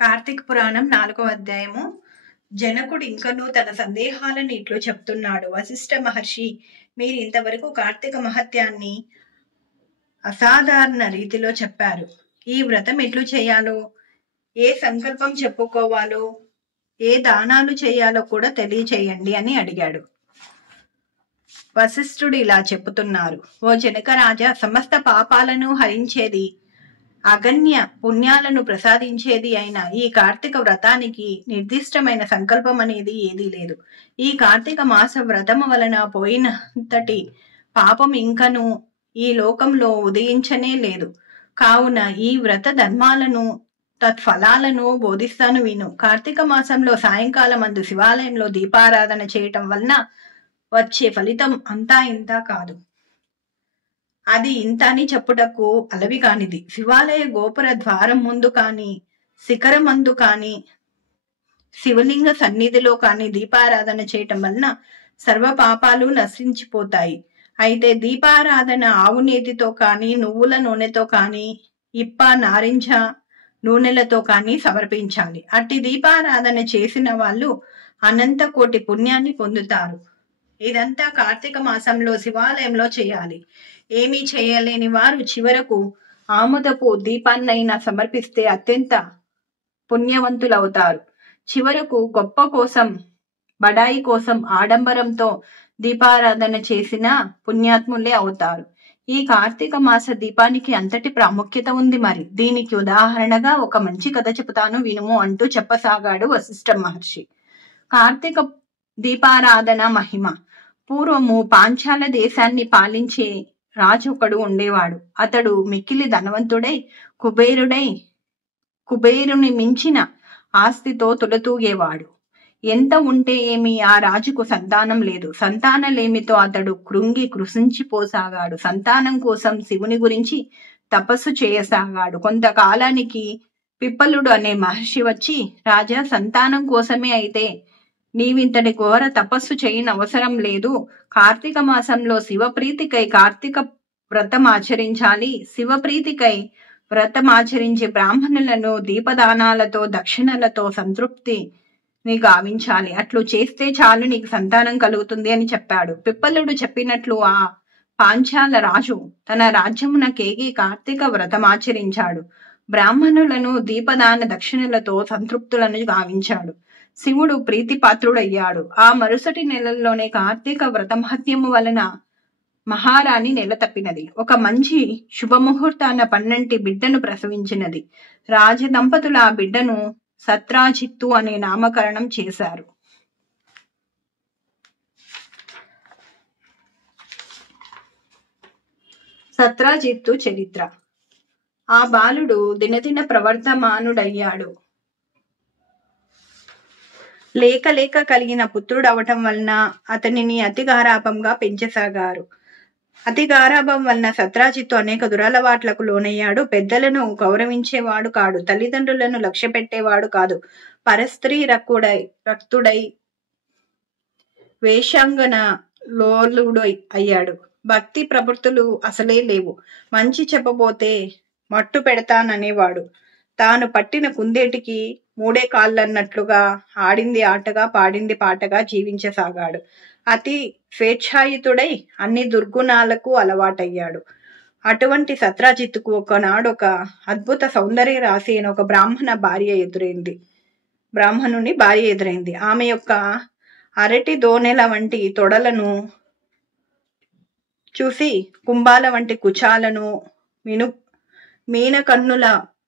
కార్తీక పురాణం 4వ అధ్యాయము. జనకుడు ఇంకనూ తన సందేహాలను ఇట్లు చెప్తున్నాడు. వశిష్ఠ మహర్షి, మీరు ఇంతవరకు కార్తీక మహత్యాన్ని అసాధారణ రీతిలో చెప్పారు. ఈ వ్రతం ఎట్లు చేయాలో, ఏ సంకల్పం చెప్పుకోవాలో, ఏ దానాలు చేయాలో కూడా తెలియచేయండి అని అడిగాడు. వశిష్ఠుడు ఇలా చెప్పుతున్నారు. ఓ జనకరాజా, సమస్త పాపాలను హరించేది, అగణ్య పుణ్యాలను ప్రసాదించేది అయిన ఈ కార్తీక వ్రతానికి నిర్దిష్టమైన సంకల్పం అనేది ఏదీ లేదు. ఈ కార్తీక మాస వ్రతము వలన పోయినంతటి పాపం ఇంకను ఈ లోకంలో ఉదయించనే లేదు. కావున ఈ వ్రత ధర్మాలను తత్ఫలాలను బోధిస్తాను విను. కార్తీక మాసంలో సాయంకాలం అందు శివాలయంలో దీపారాధన చేయటం వలన వచ్చే ఫలితం అంతా ఇంతా కాదు. అది ఇంత అని చెప్పుటకు అలవి కానిది. శివాలయ గోపుర ద్వారం ముందు కాని, శిఖరమందు కాని, శివలింగ సన్నిధిలో కాని దీపారాధన చేయటం వలన సర్వ పాపాలు నశించిపోతాయి. అయితే దీపారాధన ఆవు నేతితో కాని, నువ్వుల నూనెతో కాని, ఇప్ప నారింజ నూనెలతో కాని సమర్పించాలి. అట్టి దీపారాధన చేసిన వాళ్ళు అనంత కోటి పుణ్యాన్ని పొందుతారు. ఇదంతా కార్తీక మాసంలో శివాలయంలో చేయాలి. ఏమీ చేయలేని వారు చివరకు ఆముదపు దీపాన్నైనా సమర్పిస్తే అత్యంత పుణ్యవంతులవుతారు. చివరకు గొప్ప కోసం, బడాయి కోసం ఆడంబరంతో దీపారాధన చేసిన పుణ్యాత్ములే అవుతారు. ఈ కార్తీక మాస దీపానికి అంతటి ప్రాముఖ్యత ఉంది. మరి దీనికి ఉదాహరణగా ఒక మంచి కథ చెబుతాను వినుము అంటూ చెప్పసాగాడు వశిష్ఠ మహర్షి. కార్తీక దీపారాధన మహిమ. పూర్వము పాంచాల దేశాన్ని పాలించే రాజు ఒకడు ఉండేవాడు. అతడు మిక్కిలి ధనవంతుడై కుబేరుని మించిన ఆస్తితో తులతూగేవాడు. ఎంత ఉంటే ఏమి, ఆ రాజుకు సంతానం లేదు. సంతానలేమితో అతడు కృషించిపోసాగాడు. సంతానం కోసం శివుని గురించి తపస్సు చేయసాగాడు. కొంతకాలానికి పిప్పలుడు అనే మహర్షి వచ్చి, రాజా, సంతానం కోసమే అయితే నీవింతటి ఘోర తపస్సు చేయని అవసరం లేదు. కార్తీక మాసంలో శివప్రీతికై కార్తీక వ్రతం ఆచరించాలి. శివప్రీతికై వ్రతం ఆచరించే బ్రాహ్మణులను దీపదానాలతో దక్షిణలతో సంతృప్తిని గావించాలి. అట్లు చేస్తే చాలు, నీకు సంతానం కలుగుతుంది అని చెప్పాడు. పిప్పలుడు చెప్పినట్లు ఆ పాంచాల రాజు తన రాజ్యమునకేగి కార్తీక వ్రతం ఆచరించాడు. బ్రాహ్మణులను దీపదాన దక్షిణలతో సంతృప్తులను గావించాడు. శివుడు ప్రీతిపాత్రుడయ్యాడు. ఆ మరుసటి నెలల్లోనే కార్తీక వ్రతమహత్యము వలన మహారాణి నెల తప్పినది. ఒక మంచి శుభముహూర్తాన పన్నంటి బిడ్డను ప్రసవించినది. రాజదంపతులు ఆ బిడ్డను సత్రాజిత్తు అనే నామకరణం చేశారు. సత్రాజిత్తు చరిత్ర. ఆ బాలుడు దినదిన ప్రవర్ధమానుడయ్యాడు. లేక లేక కలిగిన పుత్రుడవటం వలన అతనిని అతి గారాభంగా పెంచసాగారు. అతి గారాభం వలన సత్రాజిత్తు అనేక దురలవాట్లకు లోనయ్యాడు. పెద్దలను గౌరవించేవాడు కాడు. తల్లిదండ్రులను లక్ష్య పెట్టేవాడు కాదు. పరస్త్రీ రక్తుడై వేషాంగన లోలుడు అయ్యాడు. భక్తి ప్రవృత్తులు అసలే లేవు. మంచి చెప్పబోతే మట్టు పెడతాననేవాడు. తాను పట్టిన కుందేటికి మూడే కాళ్ళన్నట్లుగా ఆడింది ఆటగా, పాడింది పాటగా జీవించసాగాడు. అతి స్వేచ్ఛాయుతుడై అన్ని దుర్గుణాలకు అలవాటయ్యాడు. అటువంటి సత్రాజిత్తుకు ఒకనాడు ఒక అద్భుత సౌందర్య రాశి అయిన ఒక బ్రాహ్మణుని భార్య ఎదురైంది. ఆమె యొక్క అరటి దోనెల వంటి తొడలను చూసి, కుంభాల వంటి కుచాలను, మీన కన్నుల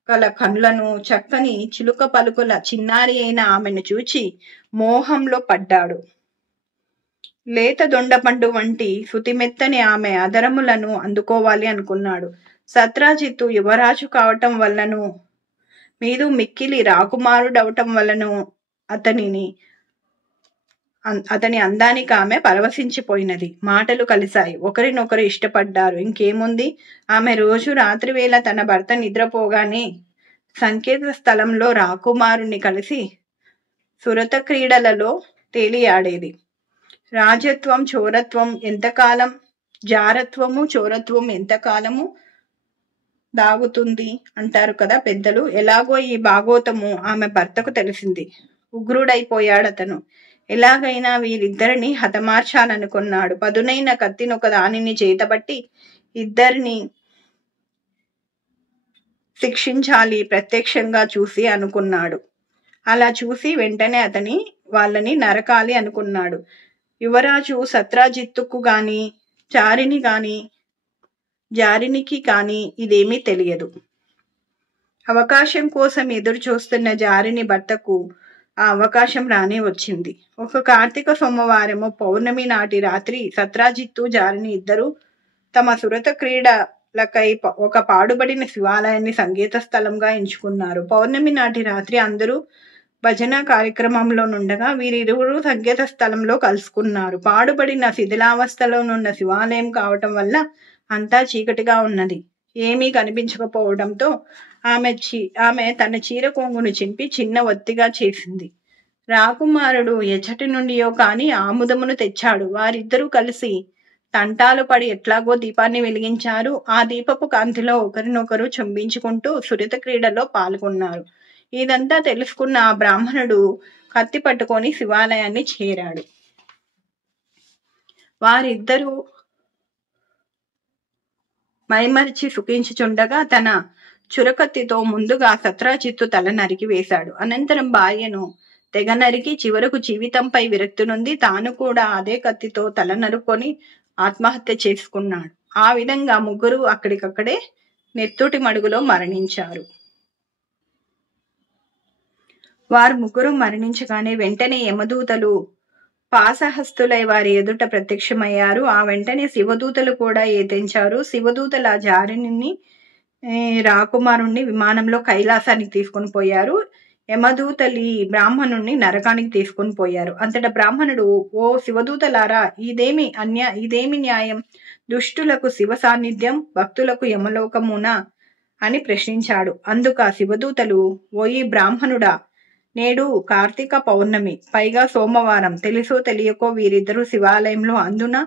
గల కన్నులను, చక్కని చిలుక పలుకుల చిన్నారి అయిన ఆమెను చూచి మోహంలో పడ్డాడు. లేత దొండపండు వంటి శుతిమెత్తని ఆమె అధరములను అందుకోవాలి అనుకున్నాడు. సత్రాజిత్తు యువరాజు కావటం వల్లను, మీదు మిక్కిలి రాకుమారుడవటం వల్లను అతని అందానికి ఆమె పరవశించిపోయినది. మాటలు కలిశాయి. ఒకరినొకరు ఇష్టపడ్డారు. ఇంకేముంది, ఆమె రోజు రాత్రివేళ తన భర్త నిద్రపోగానే సంకేత స్థలంలో రాకుమారుని కలిసి సురత క్రీడలలో తేలియాడేది. రాజత్వం చోరత్వం ఎంతకాలం, జారత్వము చోరత్వం ఎంతకాలము దాగుతుంది అంటారు కదా పెద్దలు. ఎలాగో ఈ భాగోతము ఆమె భర్తకు తెలిసింది. ఉగ్రుడైపోయాడతను. ఎలాగైనా వీరిద్దరిని హతమార్చాలనుకున్నాడు. పదునైన కత్తినొక దానిని చేతబట్టి ఇద్దరిని శిక్షించాలి ప్రత్యక్షంగా చూసి అనుకున్నాడు. అలా చూసి వెంటనే వాళ్ళని నరకాలి అనుకున్నాడు. యువరాజు సత్రాజిత్తుకు గాని జారినికి కాని ఇదేమీ తెలియదు. అవకాశం కోసం ఎదురు చూస్తున్న జారిని భర్తకు ఆ అవకాశం రానే వచ్చింది. ఒక కార్తీక సోమవారము పౌర్ణమి నాటి రాత్రి సత్రాజిత్తు జారిని ఇద్దరు తమ సురత క్రీడలకై ఒక పాడుబడిన శివాలయాన్ని సంగీత స్థలంగా ఎంచుకున్నారు. పౌర్ణమి నాటి రాత్రి అందరూ భజన కార్యక్రమంలో నుండగా వీరిరువురు సంగీత స్థలంలో కలుసుకున్నారు. పాడుబడిన శిథిలావస్థలోనున్న శివాలయం కావటం వల్ల అంతా చీకటిగా ఉన్నది. ఏమీ కనిపించకపోవడంతో ఆమె తన చీర కొంగును చింపి చిన్న ఒత్తిగా చేసింది. రాకుమారుడు ఎచ్చటి నుండియో కాని ఆముదమును తెచ్చాడు. వారిద్దరూ కలిసి తంటాలు పడి ఎట్లాగో దీపాన్ని వెలిగించారు. ఆ దీపపు కాంతిలో ఒకరినొకరు చుంబించుకుంటూ సురిత క్రీడలో పాల్గొన్నారు. ఇదంతా తెలుసుకున్న ఆ బ్రాహ్మణుడు కత్తి పట్టుకొని శివాలయాన్ని చేరాడు. వారిద్దరూ మైమరిచి సుఖించుచుండగా తన చురకత్తితో ముందుగా సత్రాజిత్తు తల నరికి వేశాడు. అనంతరం భార్యను తెగ నరికి చివరకు జీవితంపై విరక్తి నుండి తాను కూడా అదే కత్తితో తల నరుకొని ఆత్మహత్య చేసుకున్నాడు. ఆ విధంగా ముగ్గురు అక్కడికక్కడే నెత్తుటి మడుగులో మరణించారు. వారు ముగ్గురు మరణించగానే వెంటనే యమదూతలు పాసహస్తులై వారి ఎదుట ప్రత్యక్షమయ్యారు. ఆ వెంటనే శివదూతలు కూడా ఏతించారు. శివదూతల జారిని రాకుమారుణ్ణి విమానంలో కైలాసానికి తీసుకుని పోయారు. యమదూతలి బ్రాహ్మణుణ్ణి నరకానికి తీసుకుని పోయారు. అంతటా బ్రాహ్మణుడు, ఓ శివదూతలారా, ఇదేమి న్యాయం? దుష్టులకు శివ సాన్నిధ్యం, భక్తులకు యమలోకమునా అని ప్రశ్నించాడు. అందుక శివదూతలు, ఓయి బ్రాహ్మణుడా, నేడు కార్తీక పౌర్ణమి, పైగా సోమవారం. తెలుసో తెలియకో వీరిద్దరూ శివాలయంలో అందున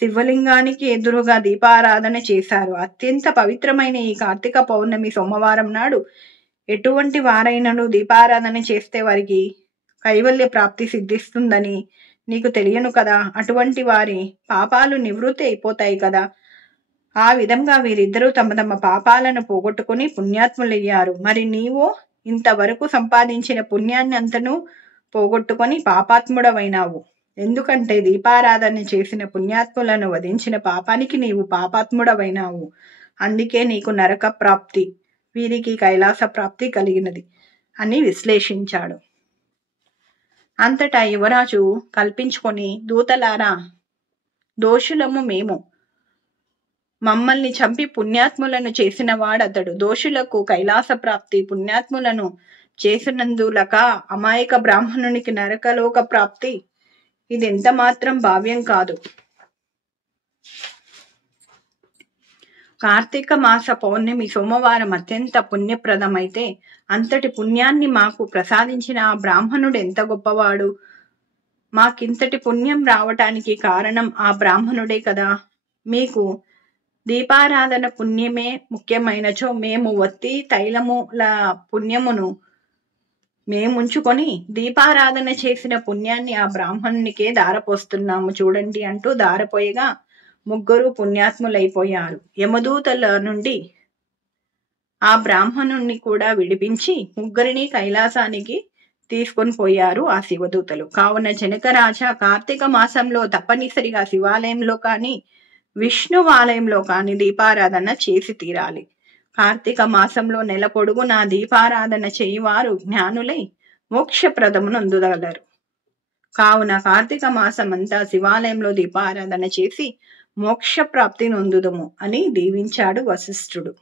శివలింగానికి ఎదురుగా దీపారాధన చేశారు. అత్యంత పవిత్రమైన ఈ కార్తీక పౌర్ణమి సోమవారం నాడు ఎటువంటి వారైనను దీపారాధన చేస్తే వారికి కైవల్య ప్రాప్తి సిద్ధిస్తుందని నీకు తెలియను కదా. అటువంటి వారి పాపాలు నివృత్తి అయిపోతాయి కదా. ఆ విధంగా వీరిద్దరూ తమ తమ పాపాలను పోగొట్టుకుని పుణ్యాత్ములయ్యారు. మరి నీవో ఇంతవరకు సంపాదించిన పుణ్యాన్ని అంతను పోగొట్టుకొని పాపాత్ముడవైనావు. ఎందుకంటే దీపారాధన చేసిన పుణ్యాత్ములను వధించిన పాపానికి నీవు పాపాత్ముడవైనావు. అందుకే నీకు నరక ప్రాప్తి, వీరికి కైలాస ప్రాప్తి కలిగినది అని విశ్లేషించాడు. అంతటా యువరాజు కల్పించుకొని, దూతలారా, దోషులము మేము, మమ్మల్ని చంపి పుణ్యాత్ములను చేసిన వాడతడు. దోషులకు కైలాస ప్రాప్తి, పుణ్యాత్ములను చేసినందులక అమాయక బ్రాహ్మణునికి నరకలోక ప్రాప్తి, ఇది ఎంత మాత్రం భావ్యం కాదు. కార్తీక మాస పౌర్ణమి సోమవారం అత్యంత పుణ్యప్రదమైతే అంతటి పుణ్యాన్ని మాకు ప్రసాదించిన ఆ బ్రాహ్మణుడు ఎంత గొప్పవాడు. మాకింతటి పుణ్యం రావటానికి కారణం ఆ బ్రాహ్మణుడే కదా. మీకు దీపారాధన పుణ్యమే ముఖ్యమైనచో మేము ఒత్తి తైలముల పుణ్యమును మేముంచుకొని దీపారాధన చేసిన పుణ్యాన్ని ఆ బ్రాహ్మణునికే దారపోస్తున్నాము చూడండి అంటూ దారపోయగా ముగ్గురు పుణ్యాత్ములైపోయారు. యమదూతల నుండి ఆ బ్రాహ్మణుణ్ణి కూడా విడిపించి ముగ్గురిని కైలాసానికి తీసుకొని పోయారు ఆ శివదూతలు. కావున జనకరాజా, కార్తీక మాసంలో తప్పనిసరిగా శివాలయంలో కానీ విష్ణువాలయంలో కానీ దీపారాధన చేసి తీరాలి. కార్తీక మాసంలో నెల పొడుగున దీపారాధన చేయువారు జ్ఞానులై మోక్షప్రదమునందుగలరు. కావున కార్తీక మాసం అంతా శివాలయంలో దీపారాధన చేసి మోక్ష ప్రాప్తి నొందుదుము అని దీవించాడు వశిష్ఠుడు.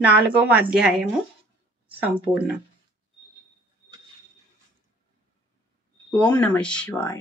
4వ అధ్యాయము సంపూర్ణం. ఓం నమః శివాయ.